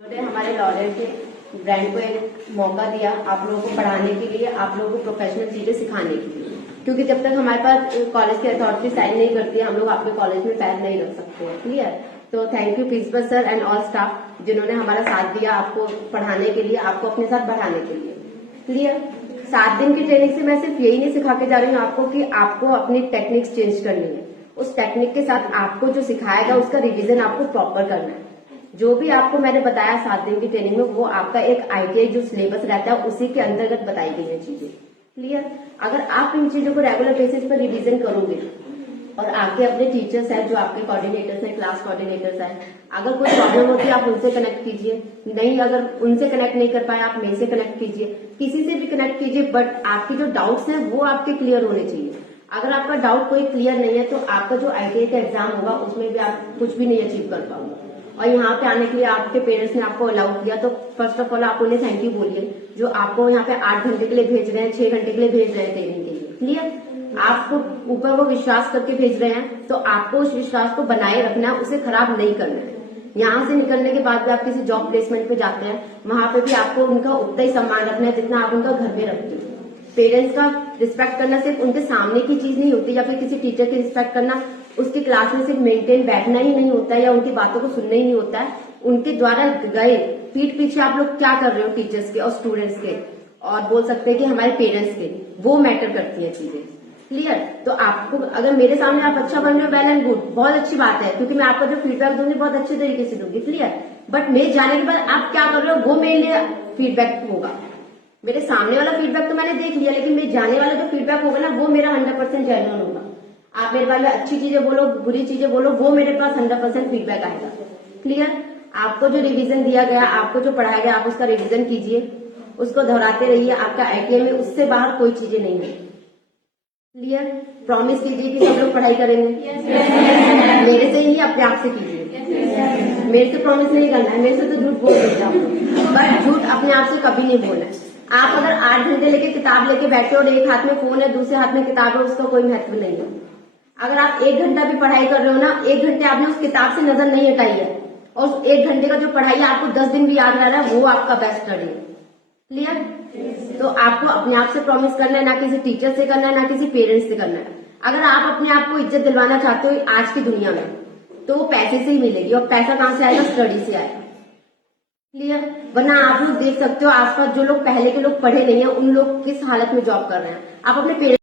उन्होंने हमारे लॉरियल के ब्रांड को एक मौका दिया आप लोगों को पढ़ाने के लिए, आप लोगों को प्रोफेशनल चीजें सिखाने के लिए, क्योंकि जब तक हमारे पास कॉलेज की अथॉरिटी साइन नहीं करती है हम लोग आपके कॉलेज में पैर नहीं रख सकते हैं। क्लियर? तो thank you principal sir and all staff जिन्होंने हमारा साथ दिया आपको पढ़ाने के लिए, आपको अपने साथ बढ़ाने के लिए। क्लियर? 7 दिन की ट्रेनिंग से मैं सिर्फ यही नहीं सिखा के जा रही हूँ आपको कि आपको अपनी टेक्निक्स चेंज करनी है, उस टेक्निक के साथ आपको जो सिखाएगा उसका रिवीजन आपको प्रॉपर करना है। जो भी आपको मैंने बताया 7 दिन की ट्रेनिंग में वो आपका एक आईटीआई जो सिलेबस रहता है उसी के अंतर्गत बताई गई है चीजें। क्लियर? अगर आप इन चीजों को रेगुलर बेसिस पर रिवीजन करोगे और आके अपने टीचर्स हैं जो आपके कोऑर्डिनेटर्स हैं, क्लास कोऑर्डिनेटर्स हैं, अगर कोई प्रॉब्लम होती है आप उनसे कनेक्ट कीजिए, नहीं अगर उनसे कनेक्ट नहीं कर पाए आप मेरे से कनेक्ट कीजिए, किसी से भी कनेक्ट कीजिए, बट आपकी जो डाउट्स हैं वो आपके क्लियर होने चाहिए। अगर आपका डाउट कोई क्लियर नहीं है तो आपका जो आईटीआई का एग्जाम होगा उसमें भी आप कुछ भी नहीं अचीव कर पाओगे। और यहाँ पे आने के लिए आपके पेरेंट्स ने आपको अलाउ किया तो फर्स्ट ऑफ ऑल आप उन्हें थैंक यू बोलिए जो आपको यहाँ पे 8 घंटे के लिए भेज रहे हैं, 6 घंटे के लिए भेज रहे हैं ट्रेनिंग के लिए। क्लियर? आपको ऊपर वो विश्वास करके भेज रहे हैं तो आपको उस विश्वास को बनाए रखना है, उसे खराब नहीं करना है। यहाँ से निकलने के बाद भी आप किसी जॉब प्लेसमेंट पे जाते हैं वहां पे भी आपको उनका उतना ही सम्मान रखना है जितना आप उनका घर में रखते हैं। पेरेंट्स का रिस्पेक्ट करना सिर्फ उनके सामने की चीज नहीं होती, या फिर किसी टीचर की रिस्पेक्ट करना उसकी क्लास में सिर्फ मेंटेन बैठना ही नहीं होता है या उनकी बातों को सुनना ही नहीं होता है। उनके द्वारा गए पीठ पीछे आप लोग क्या कर रहे हो टीचर्स के और स्टूडेंट्स के, और बोल सकते हैं कि हमारे पेरेंट्स के, वो मैटर करती है चीजें। क्लियर? तो आपको अगर मेरे सामने आप अच्छा बन रहे हो वेल एंड गुड, बहुत अच्छी बात है, क्योंकि मैं आपको जो फीडबैक दूंगी बहुत अच्छे तरीके से दूंगी। क्लियर? बट मेरे जाने के बाद आप क्या कर रहे हो वो मेरे लिए फीडबैक होगा। मेरे सामने वाला फीडबैक तो मैंने देख लिया, लेकिन मेरे जाने वाला जो फीडबैक होगा ना वो मेरा 100% जेन्युइन होगा। आप मेरे बारे में अच्छी चीजें बोलो, बुरी चीजें बोलो, वो मेरे पास 100% फीडबैक आएगा। क्लियर? आपको जो रिवीजन दिया गया, आपको जो पढ़ाया गया, आप उसका रिवीजन कीजिए, उसको दोहराते रहिए। आपका आईटीआई में उससे बाहर कोई चीजें नहीं है। क्लियर? प्रॉमिस कीजिए कि सब लोग पढ़ाई करेंगे। मेरे से ही नहीं, अपने आप से कीजिए। मेरे से प्रॉमिस नहीं करना है, मेरे से तो झूठ बोल देते आप, बट झूठ अपने आप से कभी नहीं बोलना है। आप अगर 8 घंटे लेके किताब लेके बैठे और एक हाथ में फोन है दूसरे हाथ में किताब है, उसका कोई महत्व नहीं है। अगर आप 1 घंटा भी पढ़ाई कर रहे हो ना, 1 घंटे आपने उस किताब से नजर नहीं हटाई है और उस 1 घंटे का जो पढ़ाई है आपको 10 दिन भी याद रह रहा है, वो आपका बेस्ट स्टडी है। क्लियर? तो आपको अपने आप से प्रॉमिस करना है, ना किसी टीचर से करना है, ना किसी पेरेंट्स से करना है। अगर आप अपने आप को इज्जत दिलवाना चाहते हो आज की दुनिया में तो वो पैसे से ही मिलेगी, और पैसा कहां से आएगा? स्टडी से आएगा। क्लियर? वरना आप लोग देख सकते हो आसपास जो लोग पहले के लोग पढ़े नहीं है उन लोग किस हालत में जॉब कर रहे हैं। आप अपने पेरेंट्स